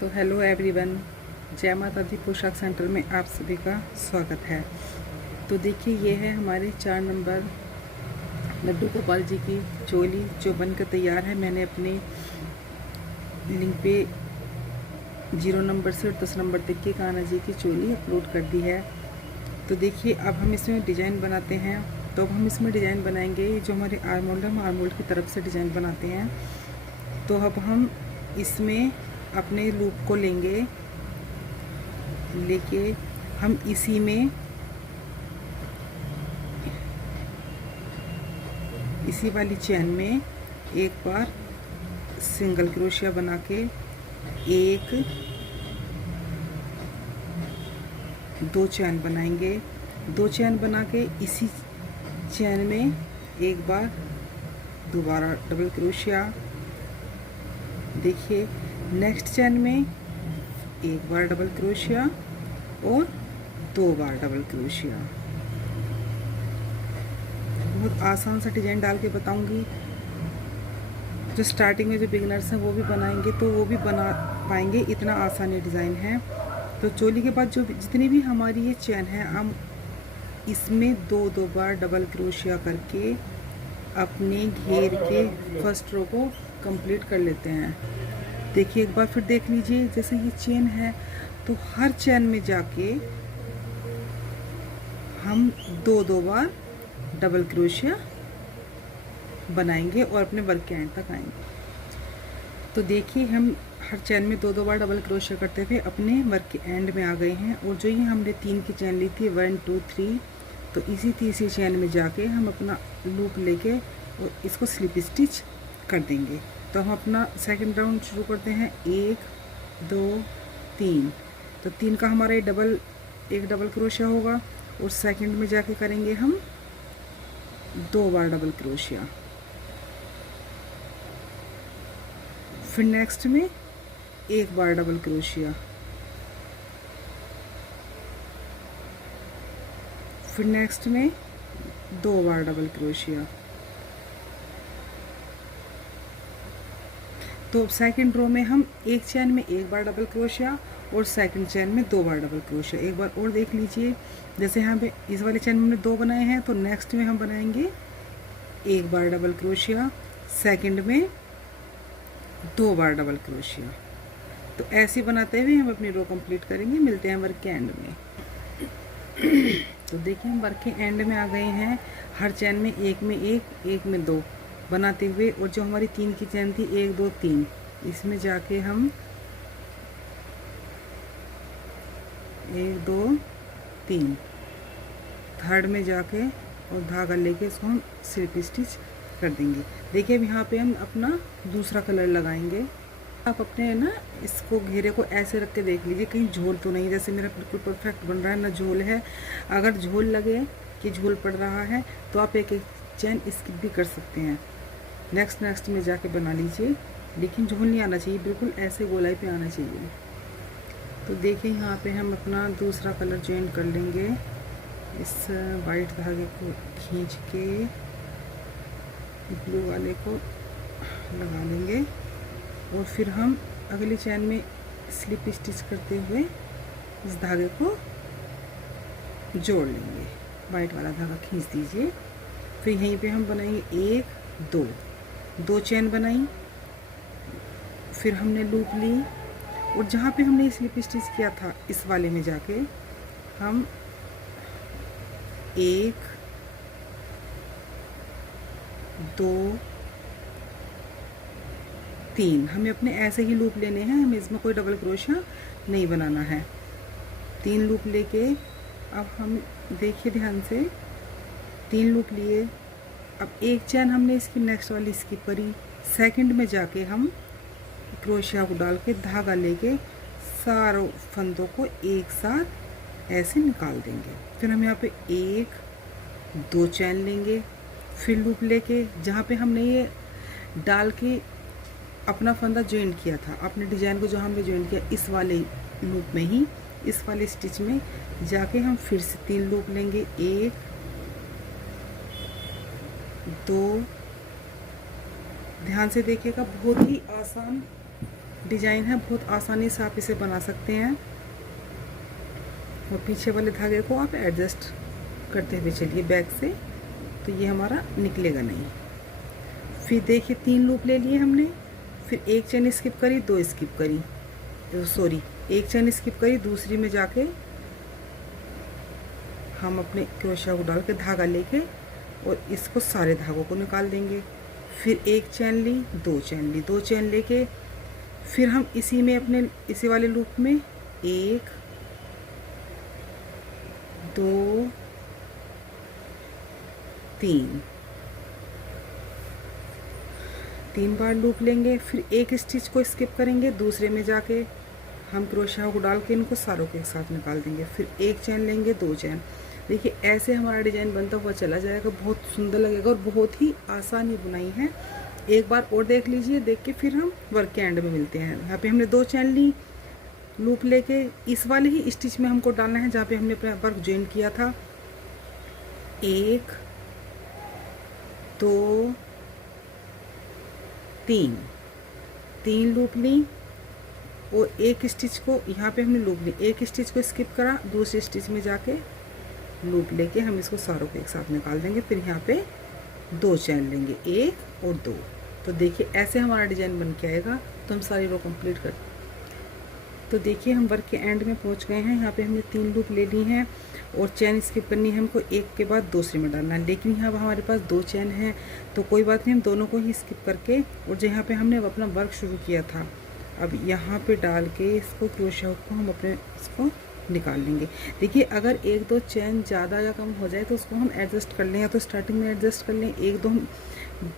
तो hello everyone, जय माता दी पोशाक सेंटर में आप सभी का स्वागत है। तो देखिए, ये है हमारे 4 नंबर लड्डू गोपाल जी की चोली जो बनकर तैयार है। मैंने अपने लिंक पे 0 नंबर से और 10 नंबर तक की कान्हा जी की चोली अपलोड कर दी है। तो देखिए, अब हम इसमें डिज़ाइन बनाते हैं। तो अब हम इसमें डिज़ाइन बनाएंगे। जो हमारे आर्मोल्ड है, हम आर्मोल्ड की तरफ से डिज़ाइन बनाते हैं। तो अब हम इसमें अपने लूप को लेके हम इसी वाली चैन में एक बार सिंगल क्रोशिया बना के दो चैन बनाएंगे। 2 चैन बना के इसी चैन में एक बार दोबारा डबल क्रोशिया। देखिए, नेक्स्ट चैन में एक बार डबल क्रोशिया और 2 बार डबल क्रोशिया। बहुत आसान सा डिजाइन डाल के बताऊंगी। जो स्टार्टिंग में जो बिगिनर्स हैं वो भी बनाएंगे तो वो भी बना पाएंगे, इतना आसान ये डिज़ाइन है। तो चोली के बाद जो जितनी भी हमारी ये चैन है, हम इसमें 2 बार डबल क्रोशिया करके अपने घेर के फर्स्ट रो को कंप्लीट कर लेते हैं। देखिए, एक बार फिर देख लीजिए। जैसे ये चेन है तो हर चैन में जाके हम 2 बार डबल क्रोशिया बनाएंगे और अपने वर्क के एंड तक आएंगे। तो देखिए, हम हर चैन में 2 बार डबल क्रोशिया करते हुए अपने वर्क के एंड में आ गए हैं। और जो ये हमने 3 की चैन ली थी 1 2 3, तो इसी तीसरी चैन में जाके हम अपना लूप लेके और इसको स्लिप स्टिच कर देंगे। तो हम अपना सेकंड राउंड शुरू करते हैं। 1 2 3, तो 3 का हमारा एक डबल क्रोशिया होगा और सेकंड में जाके करेंगे हम 2 बार डबल क्रोशिया। फिर नेक्स्ट में 1 बार डबल क्रोशिया। फिर नेक्स्ट में 2 बार डबल क्रोशिया। तो सेकंड रो में हम एक चैन में 1 बार डबल क्रोशिया और सेकंड चैन में 2 बार डबल क्रोशिया। एक बार और देख लीजिए। जैसे यहाँ पे इस वाले चैन में हमने 2 बनाए हैं, तो नेक्स्ट में हम बनाएंगे 1 बार डबल क्रोशिया, सेकंड में 2 बार डबल क्रोशिया। तो ऐसे बनाते हुए हम अपनी रो कंप्लीट करेंगे। मिलते हैं वर्क के एंड में। तो देखिए, हम वर्क के एंड में आ गए हैं। हर चैन में एक में 2 बनाते हुए, और जो हमारी 3 की चैन थी 1 2 3, इसमें जाके हम 1 2 3 थर्ड में जाके और धागा लेके इसको हम स्लिप स्टिच कर देंगे। देखिए, अब यहाँ पे हम अपना दूसरा कलर लगाएंगे। आप अपने ना इसको घेरे को ऐसे रख के देख लीजिए कहीं झोल तो नहीं। जैसे मेरा बिल्कुल परफेक्ट बन रहा है, ना झोल है। अगर झोल लगे कि झोल पड़ रहा है तो आप एक चैन स्किप भी कर सकते हैं। नेक्स्ट में जाके बना लीजिए, लेकिन झोल नहीं आना चाहिए, बिल्कुल ऐसे गोलाई पे आना चाहिए। तो देखिए, यहाँ पे हम अपना दूसरा कलर ज्वाइन कर लेंगे। इस वाइट धागे को खींच के ब्लू वाले को लगा लेंगे और फिर हम अगली चैन में स्लिप स्टिच करते हुए इस धागे को जोड़ लेंगे। वाइट वाला धागा खींच दीजिए। फिर यहीं पे हम बनाएंगे 1 2 चैन बनाई। फिर हमने लूप ली और जहाँ पे हमने स्लिप स्टिच किया था इस वाले में जाके हम 1 2 3, हमें अपने ऐसे ही लूप लेने हैं। हमें इसमें कोई डबल क्रोशिया नहीं बनाना है। 3 लूप लेके अब हम देखिए ध्यान से, 3 लूप लिए। अब एक चैन हमने इसकी नेक्स्ट वाली स्किप करी। सेकंड में जाके हम क्रोशिया को डाल के धागा लेके सारों फंदों को एक साथ ऐसे निकाल देंगे। फिर हम यहाँ पे 1 2 चैन लेंगे। फिर लूप लेके जहाँ पे हमने ये डाल के अपना फंदा ज्वाइन किया था, अपने डिजाइन को जो हमने ज्वाइन किया इस वाले लूप में ही, इस वाले स्टिच में जाके हम फिर से 3 लूप लेंगे। 1 2, ध्यान से देखिएगा, बहुत ही आसान डिज़ाइन है, बहुत आसानी से आप इसे बना सकते हैं। और पीछे वाले धागे को आप एडजस्ट करते हुए चलिए बैक से, तो ये हमारा निकलेगा नहीं। फिर देखिए 3 लूप ले लिए हमने, फिर एक चेन स्किप करी, 2 स्किप करी, सॉरी एक चेन स्किप करी, दूसरी में जाके हम अपने क्रोशिया को डाल के धागा लेके और इसको सारे धागों को निकाल देंगे। फिर एक चेन ली, 2 चेन ली, 2 चेन लेके फिर हम इसी में अपने इसी वाले लूप में 1 2 3 बार लूप लेंगे। फिर एक स्टिच को स्किप करेंगे, दूसरे में जाके हम क्रोशिया को डाल के इनको सारों के एक साथ निकाल देंगे। फिर एक चेन लेंगे, 2 चेन। देखिए ऐसे हमारा डिज़ाइन बनता हुआ चला जाएगा, बहुत सुंदर लगेगा और बहुत ही आसान ये बुनाई है। एक बार और देख लीजिए, देख के फिर हम वर्क के एंड में मिलते हैं। यहाँ पे हमने 2 चेन ली, लूप लेके इस वाले ही स्टिच में हमको डालना है जहाँ पे हमने अपना वर्क ज्वाइन किया था। 1 2 3 लूप ली और एक स्टिच को यहाँ पे हमने लूप ली, एक स्टिच को स्किप करा, दूसरे स्टिच में जाके लूप लेके हम इसको सारों को एक साथ निकाल देंगे। फिर यहाँ पे 2 चेन लेंगे, 1 और 2। तो देखिए ऐसे हमारा डिज़ाइन बन के आएगा। तो हम सारी रो कंप्लीट कर, तो देखिए हम वर्क के एंड में पहुँच गए हैं। यहाँ पे हमने 3 लूप ले ली हैं और चेन स्किप करनी है हमको, एक के बाद दूसरे में डालना है। लेकिन यहाँ हमारे पास 2 चेन हैं, तो कोई बात नहीं, हम दोनों को ही स्किप करके और जहाँ पे हमने अपना वर्क शुरू किया था, अब यहाँ पे डाल के इसको क्रोशिया को हम अपने इसको निकाल लेंगे। देखिए अगर 1-2 चेन ज़्यादा या कम हो जाए तो उसको हम एडजस्ट कर लें, या तो स्टार्टिंग में एडजस्ट कर लें, 1-2 हम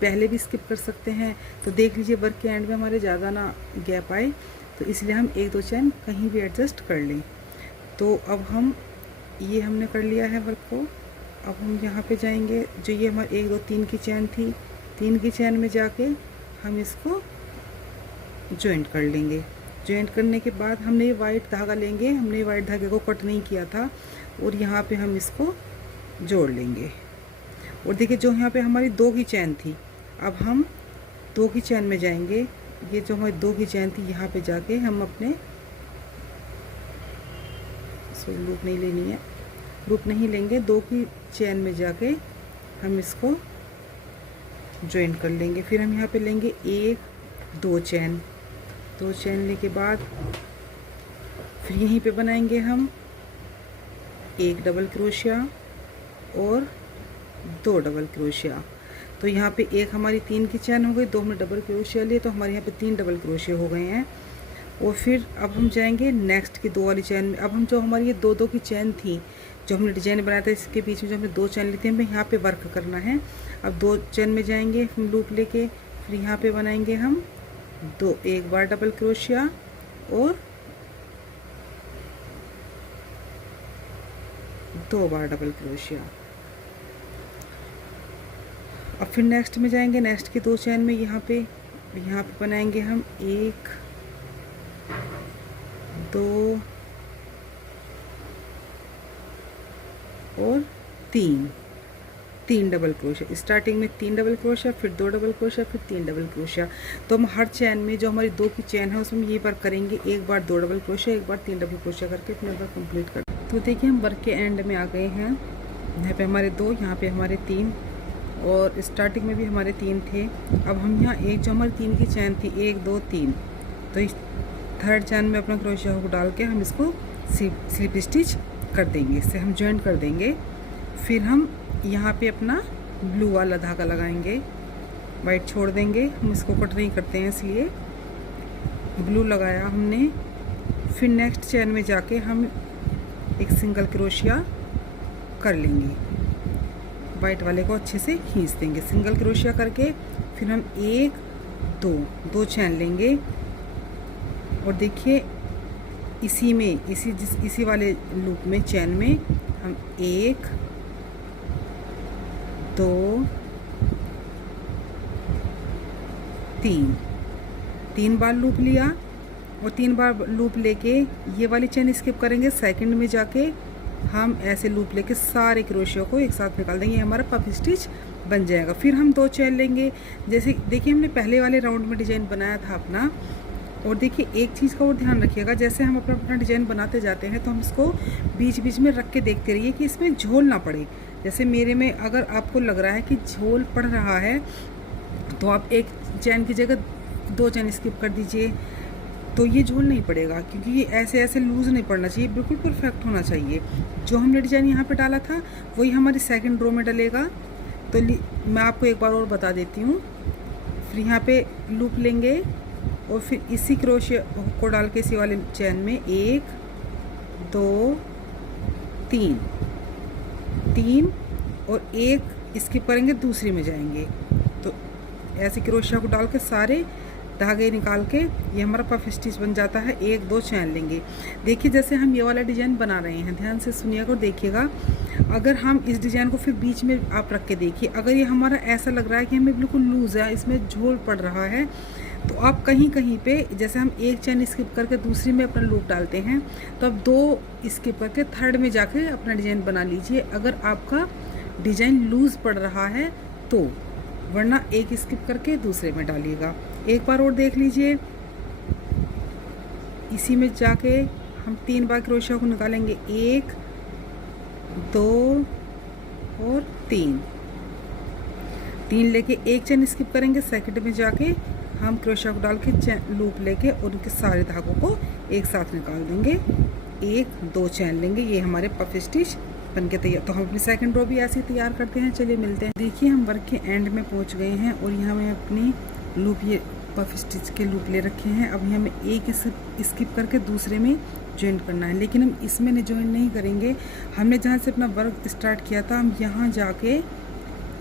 पहले भी स्किप कर सकते हैं। तो देख लीजिए वर्क के एंड में हमारे ज़्यादा ना गैप आए, तो इसलिए हम 1-2 चेन कहीं भी एडजस्ट कर लें। तो अब हम ये हमने कर लिया है वर्क को। अब हम यहाँ पे जाएंगे, जो ये हमारे 1 2 3 की चेन थी, 3 की चेन में जाके हम इसको जॉइंट कर लेंगे। जॉइंट करने के बाद हमने ये वाइट धागा लेंगे, हमने वाइट धागे को कट नहीं किया था, और यहाँ पे हम इसको जोड़ लेंगे। और देखिए जो यहाँ पे हमारी 2 की चेन थी, अब हम 2 की चेन में जाएंगे। ये जो हमारी 2 की चेन थी, यहाँ पे जाके हम अपने लूप नहीं लेनी है, लूप नहीं लेंगे, 2 की चेन में जाके हम इसको जॉइंट कर लेंगे। फिर हम यहाँ पे लेंगे 1-2 चेन, 2 चेन लेने के बाद फिर यहीं पे बनाएंगे हम 1 डबल क्रोशिया और 2 डबल क्रोशिया। तो यहाँ पे एक हमारी 3 की चेन हो गई, 2 हमने डबल क्रोशिया लिए, तो हमारे यहाँ पे 3 डबल क्रोशिया हो गए हैं। और फिर अब हम जाएंगे नेक्स्ट की 2 वाली चेन में। अब हम जो हमारी ये 2-2 की चेन थी, जो हमने डिजाइन बनाया था, इसके बीच में जो हमने 2 चेन ली थी, हमें यहाँ पे वर्क करना है। अब 2 चेन में जाएंगे हम लूप लेके, फिर यहाँ पे बनाएंगे हम 1 बार डबल क्रोशिया और 2 बार डबल क्रोशिया। अब फिर नेक्स्ट में जाएंगे, नेक्स्ट की 2 चेन में यहाँ पे बनाएंगे हम 1 2 और 3 डबल क्रोशिया। स्टार्टिंग में 3 डबल क्रोशिया, फिर 2 डबल क्रोशिया, फिर 3 डबल क्रोशिया। तो हम हर चेन में जो हमारी 2 की चेन है उसमें ये वर्क करेंगे, 1 बार 2 डबल क्रोशिया, 1 बार 3 डबल क्रोशिया करके अपने वर्क कंप्लीट कर। तो देखिए हम वर्क के एंड में आ गए हैं। यहाँ पे हमारे 2, यहाँ पे हमारे 3, और स्टार्टिंग में भी हमारे 3 थे। अब हम यहाँ एक जो हमारी 3 की चेन थी, 1 2 3, तो इस थर्ड चेन में अपना क्रोशिया को डाल के हम इसको स्लिप स्टिच कर देंगे, इससे हम जॉइंट कर देंगे। फिर हम यहाँ पे अपना ब्लू वाला धागा लगाएंगे, वाइट छोड़ देंगे, हम इसको कट नहीं करते हैं इसलिए ब्लू लगाया हमने। फिर नेक्स्ट चेन में जाके हम एक सिंगल क्रोशिया कर लेंगे, वाइट वाले को अच्छे से खींच देंगे। सिंगल क्रोशिया करके फिर हम 1 2 चेन लेंगे, और देखिए इसी वाले लूप में चेन में हम 1 2 3 बार लूप लिया, और 3 बार लूप लेके ये वाली चेन स्किप करेंगे। सेकंड में जाके हम ऐसे लूप लेके सारे क्रोशिया को एक साथ निकाल देंगे, हमारा पफ स्टिच बन जाएगा। फिर हम 2 चेन लेंगे, जैसे देखिए हमने पहले वाले राउंड में डिजाइन बनाया था अपना, और देखिए एक चीज़ का और ध्यान रखिएगा, जैसे हम अपना अपना डिज़ाइन बनाते जाते हैं तो हम इसको बीच बीच में रख के देखते रहिए कि इसमें झोल ना पड़े। जैसे मेरे में अगर आपको लग रहा है कि झोल पड़ रहा है तो आप एक चैन की जगह 2 चैन स्किप कर दीजिए, तो ये झोल नहीं पड़ेगा, क्योंकि ये ऐसे ऐसे लूज़ नहीं पड़ना चाहिए, बिल्कुल परफेक्ट होना चाहिए। जो हमने डिज़ाइन यहाँ पे डाला था वही हमारी सेकंड रो में डलेगा। तो मैं आपको एक बार और बता देती हूँ। फिर यहाँ पे लूप लेंगे और फिर इसी क्रोशिया को डाल के इसी वाले चैन में 1 2 3 और एक स्किप करेंगे, दूसरी में जाएंगे। तो ऐसे क्रोशिया को डाल के सारे धागे निकाल के ये हमारा पफ स्टिच बन जाता है। 1 2 चैन लेंगे। देखिए जैसे हम ये वाला डिज़ाइन बना रहे हैं, ध्यान से सुनिएगा और देखिएगा। अगर हम इस डिज़ाइन को फिर बीच में आप रख के देखिए, अगर ये हमारा ऐसा लग रहा है कि हमें बिल्कुल लूज़ है, इसमें झोल पड़ रहा है, तो आप कहीं कहीं पे जैसे हम एक चैन स्किप करके दूसरी में अपना लूप डालते हैं, तो आप 2 स्किप करके थर्ड में जाके अपना डिज़ाइन बना लीजिए अगर आपका डिज़ाइन लूज़ पड़ रहा है तो, वरना एक स्किप करके दूसरे में डालिएगा। एक बार और देख लीजिए। इसी में जाके हम 3 बार क्रोशिया को निकालेंगे, 1 2 और 3 लेके एक चैन स्किप करेंगे, सेकंड में जाके हम क्रोशिया को डाल के लूप लेके और उनके सारे धागों को एक साथ निकाल देंगे। 1 2 चैन लेंगे, ये हमारे पफ स्टिच बन के तैयार। तो हम अपनी सेकंड रो भी ऐसे ही तैयार करते हैं। चलिए मिलते हैं। देखिए हम वर्क के एंड में पहुंच गए हैं और यहाँ मैं अपनी लूप, ये पफ स्टिच के लूप ले रखे हैं। अभी हमें एक स्किप करके दूसरे में ज्वाइन करना है, लेकिन हम इसमें ज्वाइन नहीं करेंगे। हमने जहाँ से अपना वर्क स्टार्ट किया था, हम यहाँ जाके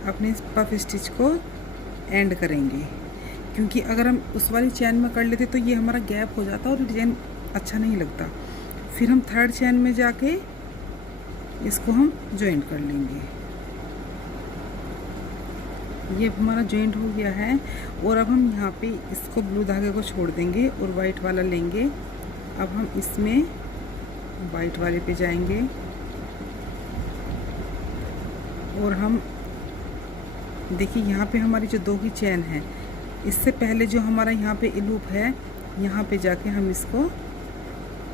अपने पफ स्टिच को एंड करेंगे, क्योंकि अगर हम उस वाली चैन में कर लेते तो ये हमारा गैप हो जाता और डिज़ाइन अच्छा नहीं लगता। फिर हम थर्ड चैन में जाके इसको हम ज्वाइन कर लेंगे। ये हमारा ज्वाइंट हो गया है और अब हम यहाँ पे इसको ब्लू धागे को छोड़ देंगे और वाइट वाला लेंगे। अब हम इसमें वाइट वाले पे जाएंगे और हम देखिए यहाँ पे हमारी जो 2 की चैन है, इससे पहले जो हमारा यहाँ पे लूप है, यहाँ पे जाके हम इसको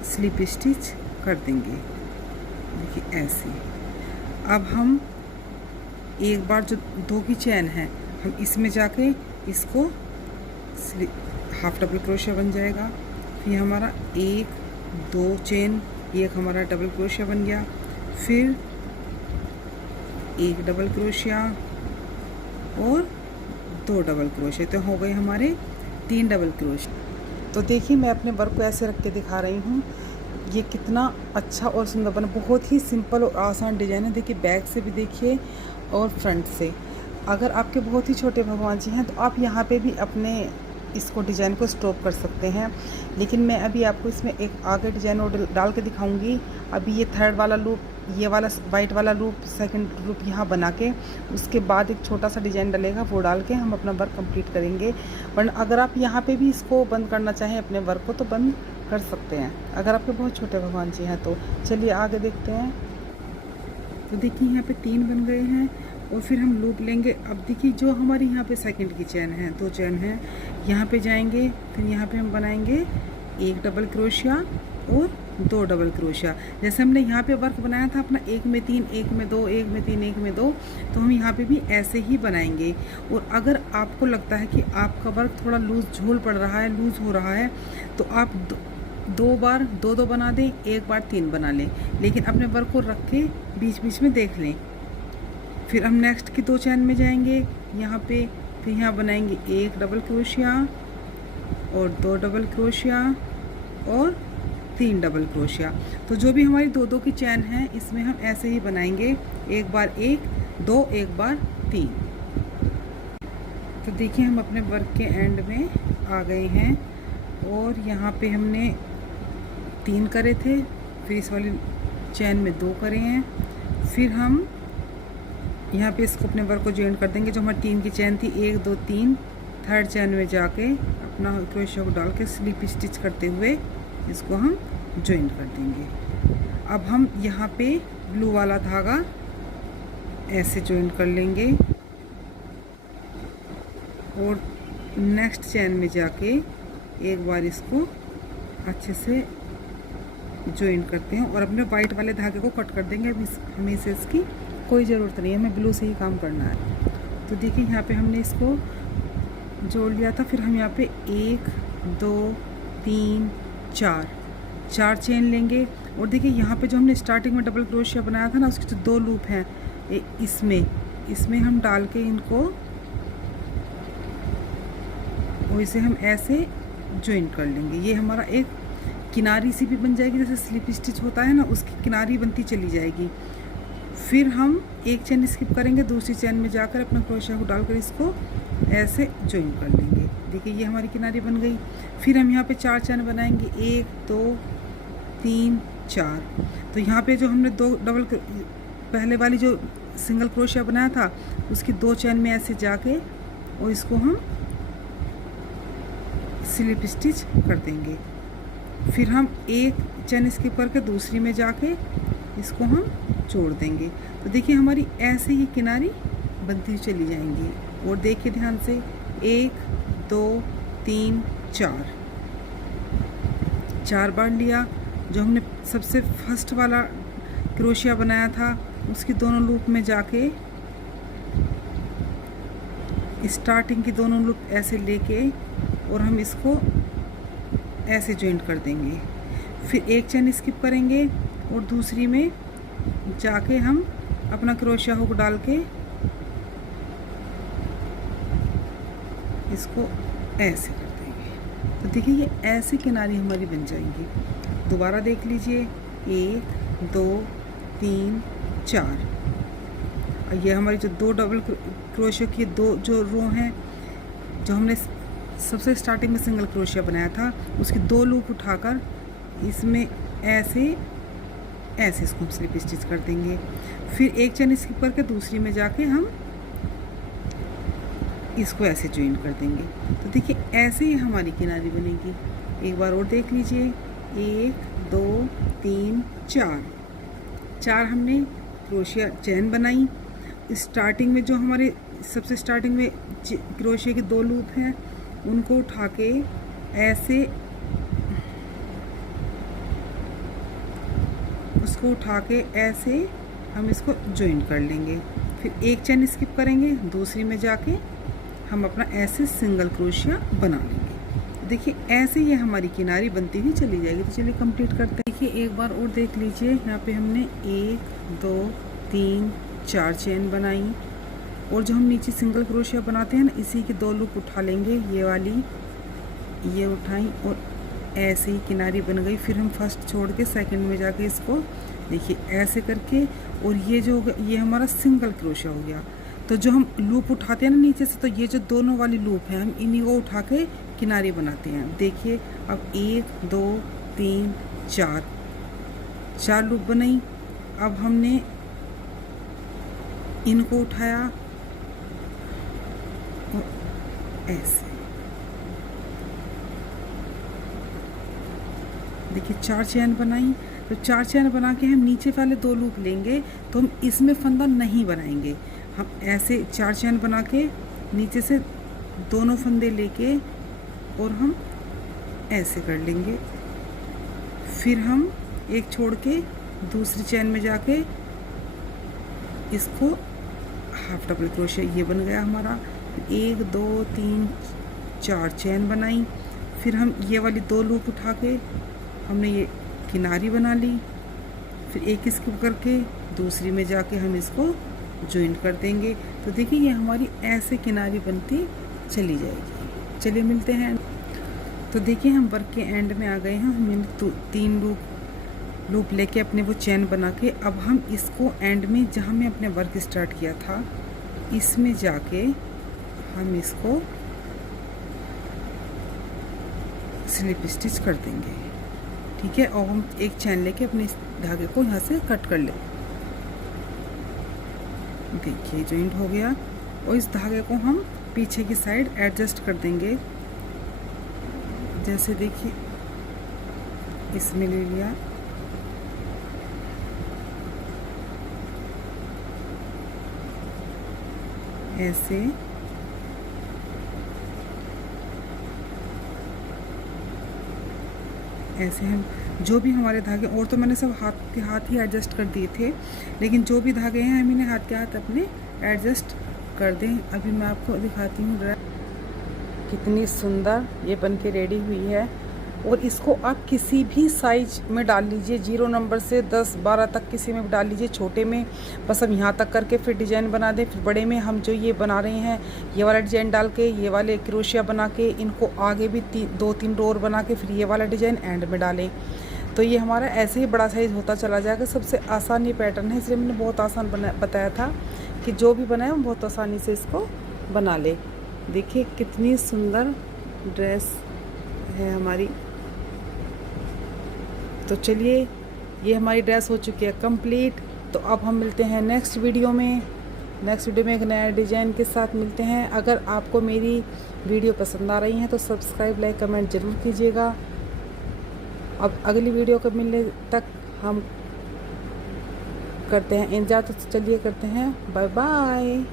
स्लिप स्टिच कर देंगे। देखिए ऐसे। अब हम एक बार जो 2 की चैन है, हम इसमें जाके इसको हाफ डबल क्रोशिया बन जाएगा। फिर हमारा 1 2 चेन, एक हमारा डबल क्रोशिया बन गया, फिर 1 डबल क्रोशिया और 2 डबल क्रोशिया, तो हो गए हमारे 3 डबल क्रोशिया। तो देखिए मैं अपने वर्क को ऐसे रख के दिखा रही हूँ। ये कितना अच्छा और सुंदर बना, बहुत ही सिंपल और आसान डिज़ाइन है। देखिए बैक से भी देखिए और फ्रंट से। अगर आपके बहुत ही छोटे भगवान जी हैं तो आप यहाँ पे भी अपने इसको डिज़ाइन को स्टॉप कर सकते हैं, लेकिन मैं अभी आपको इसमें एक आगे डिज़ाइन और डाल के दिखाऊंगी। अभी ये थर्ड वाला लूप, ये वाला वाइट वाला लूप, सेकंड लूप यहाँ बना के उसके बाद एक छोटा सा डिज़ाइन डलेगा, वो डाल के हम अपना वर्क कंप्लीट करेंगे। वरना अगर आप यहाँ पे भी इसको बंद करना चाहें अपने वर्क को तो बंद कर सकते हैं, अगर आपके बहुत छोटे भगवान जी हैं तो। चलिए आगे देखते हैं। तो देखिए यहाँ पे 3 बन गए हैं और फिर हम लूप लेंगे। अब देखिए जो हमारी यहाँ पे सेकंड की चैन है, 2 चैन है, यहाँ पे जाएंगे, फिर यहाँ पे हम बनाएंगे 1 डबल क्रोशिया और 2 डबल क्रोशिया। जैसे हमने यहाँ पे वर्क बनाया था अपना 1 में 3 1 में 2 1 में 3 1 में 2, तो हम यहाँ पे भी ऐसे ही बनाएंगे। और अगर आपको लगता है कि आपका वर्क थोड़ा लूज झोल पड़ रहा है, लूज हो रहा है, तो आप 2 बार 2 2 बना दें, 1 बार 3 बना लें, लेकिन अपने वर्क को रख के बीच बीच में देख लें। फिर हम नेक्स्ट की 2 चैन में जाएंगे यहाँ पे, फिर यहाँ बनाएंगे 1 डबल क्रोशिया और 2 डबल क्रोशिया और 3 डबल क्रोशिया। तो जो भी हमारी 2 2 की चैन है इसमें हम ऐसे ही बनाएंगे, 1 बार 1 2 1 बार 3। तो देखिए हम अपने वर्क के एंड में आ गए हैं और यहाँ पे हमने 3 करे थे, फिर इस वाली चैन में 2 करे हैं। फिर हम यहाँ पे इसको अपने वर्क को ज्वाइन कर देंगे। जो हमारी 3 की चैन थी, 1 2 3, थर्ड चैन में जाके अपना क्रोशिया को डाल के स्लिप स्टिच करते हुए इसको हम ज्वाइन कर देंगे। अब हम यहाँ पे ब्लू वाला धागा ऐसे ज्वाइन कर लेंगे और नेक्स्ट चैन में जाके एक बार इसको अच्छे से ज्वाइन करते हैं और अपने वाइट वाले धागे को कट कर देंगे। अभी हमें इसे इसकी कोई ज़रूरत नहीं है, हमें ब्लू से ही काम करना है। तो देखिए यहाँ पे हमने इसको जोड़ लिया था। फिर हम यहाँ पे 1 2 3 4 चेन लेंगे और देखिए यहाँ पे जो हमने स्टार्टिंग में डबल क्रोशिया बनाया था ना, उसके जो 2 लूप हैं इसमें हम डाल के इनको और इसे हम ऐसे ज्वाइन कर लेंगे। ये हमारा एक किनारी सी भी बन जाएगी, जैसे स्लिप स्टिच होता है ना, उसकी किनारी बनती चली जाएगी। फिर हम एक चेन स्किप करेंगे, दूसरी चेन में जाकर अपना क्रोशिया को डालकर इसको ऐसे ज्वाइन कर लेंगे। देखिए ये हमारी किनारी बन गई। फिर हम यहाँ पे 4 चेन बनाएंगे, 1 2 3 4। तो यहाँ पे जो हमने 2 डबल पहले वाली जो सिंगल क्रोशिया बनाया था उसकी 2 चेन में ऐसे जाके और इसको हम स्लिप स्टिच कर देंगे। फिर हम एक चेन स्किप करके दूसरी में जाके इसको हम जोड़ देंगे। तो देखिए हमारी ऐसे ही किनारी बनती हुई चली जाएंगी। और देखिए ध्यान से 1 2 3 4 बार लिया। जो हमने सबसे फर्स्ट वाला क्रोशिया बनाया था उसकी दोनों लूप में जाके स्टार्टिंग की दोनों लूप ऐसे लेके और हम इसको ऐसे ज्वाइंट कर देंगे। फिर एक चेन स्किप करेंगे और दूसरी में जाके हम अपना क्रोशिया हुक डाल के इसको ऐसे कर देंगे। तो देखिए ये ऐसी किनारी हमारी बन जाएंगी। दोबारा देख लीजिए, 1 2 3 4। और ये हमारी जो 2 डबल क्रोशिया की 2 जो रो हैं, जो हमने सबसे स्टार्टिंग में सिंगल क्रोशिया बनाया था उसकी 2 लूप उठाकर इसमें ऐसे इसको हम स्लिप स्टिच कर देंगे। फिर एक चेन स्किप करके दूसरी में जाके हम इसको ऐसे ज्वाइन कर देंगे। तो देखिए ऐसे ही हमारी किनारी बनेगी। एक बार और देख लीजिए, 1 2 3 4 हमने क्रोशिया चेन बनाई। स्टार्टिंग में जो हमारे सबसे स्टार्टिंग में क्रोशिया के 2 लूप हैं उनको उठा के ऐसे उसको उठा के ऐसे हम इसको ज्वाइन कर लेंगे। फिर एक चेन स्किप करेंगे, दूसरी में जाके हम अपना ऐसे सिंगल क्रोशिया बना लेंगे। देखिए ऐसे ही हमारी किनारी बनती हुई चली जाएगी। तो चलिए कंप्लीट करते हैं। देखिए एक बार और देख लीजिए, यहाँ पे हमने 1 2 3 4 चेन बनाई और जो हम नीचे सिंगल क्रोशिया बनाते हैं ना, इसी की 2 लूप उठा लेंगे। ये वाली ये उठाई और ऐसे ही किनारी बन गई। फिर हम फर्स्ट छोड़ के सेकंड में जाके इसको देखिए ऐसे करके, और ये जो ये हमारा सिंगल क्रोशिया हो गया। तो जो हम लूप उठाते हैं ना नीचे से, तो ये जो दोनों वाली लूप है हम इन्हीं को उठा के किनारी बनाते हैं। देखिए अब 1 2 3 4 लूप बनाई। अब हमने इनको उठाया और ऐसे देखिए 4 चेन बनाई। तो 4 चेन बना के हम नीचे वाले 2 लूप लेंगे, तो हम इसमें फंदा नहीं बनाएंगे। हम ऐसे 4 चेन बना के नीचे से दोनों फंदे लेके और हम ऐसे कर लेंगे। फिर हम एक छोड़ के दूसरी चेन में जाके इसको हाफ डबल क्रोशिया ये बन गया हमारा। 1 2 3 4 चेन बनाई। फिर हम ये वाली 2 लूप उठा के हमने ये किनारी बना ली। फिर एक स्किप करके दूसरी में जाके हम इसको ज्वाइन कर देंगे। तो देखिए ये हमारी ऐसे किनारी बनती चली जाएगी। चलिए मिलते हैं। तो देखिए हम वर्क के एंड में आ गए हैं। हमने 3 लूप लेके अपने वो चेन बना के, अब हम इसको एंड में जहाँ मैं अपने वर्क स्टार्ट किया था इसमें जाके हम इसको स्लिप स्टिच कर देंगे। ठीक है, और हम एक चेन लेके अपने इस धागे को यहाँ से कट कर ले। देखिए जॉइंट हो गया और इस धागे को हम पीछे की साइड एडजस्ट कर देंगे। जैसे देखिए इसमें ले लिया, ऐसे ऐसे हम जो भी हमारे धागे, और तो मैंने सब हाथ के हाथ ही एडजस्ट कर दिए थे, लेकिन जो भी धागे हैं हम इन्हें हाथ के हाथ अपने एडजस्ट कर दें। अभी मैं आपको दिखाती हूँ ड्रेस कितनी सुंदर ये बन के रेडी हुई है। और इसको आप किसी भी साइज में डाल लीजिए, 0 नंबर से 10 12 तक किसी में भी डाल लीजिए। छोटे में बस हम यहाँ तक करके फिर डिज़ाइन बना दें, फिर बड़े में हम जो ये बना रहे हैं ये वाला डिज़ाइन डाल के, ये वाले क्रोशिया बना के, इनको आगे भी 2-3 रोर बना के फिर ये वाला डिज़ाइन एंड में डालें। तो ये हमारा ऐसे ही बड़ा साइज़ होता चला जाएगा। सबसे आसान ये पैटर्न है, इसलिए मैंने बहुत आसान बताया था कि जो भी बनाए हम बहुत आसानी से इसको बना ले। देखिए कितनी सुंदर ड्रेस है हमारी। तो चलिए ये हमारी ड्रेस हो चुकी है कंप्लीट। तो अब हम मिलते हैं नेक्स्ट वीडियो में। एक नया डिज़ाइन के साथ मिलते हैं। अगर आपको मेरी वीडियो पसंद आ रही है तो सब्सक्राइब, लाइक, कमेंट ज़रूर कीजिएगा। अब अगली वीडियो को मिलने तक हम करते हैं इंतजार। तो चलिए करते हैं बाय बाय।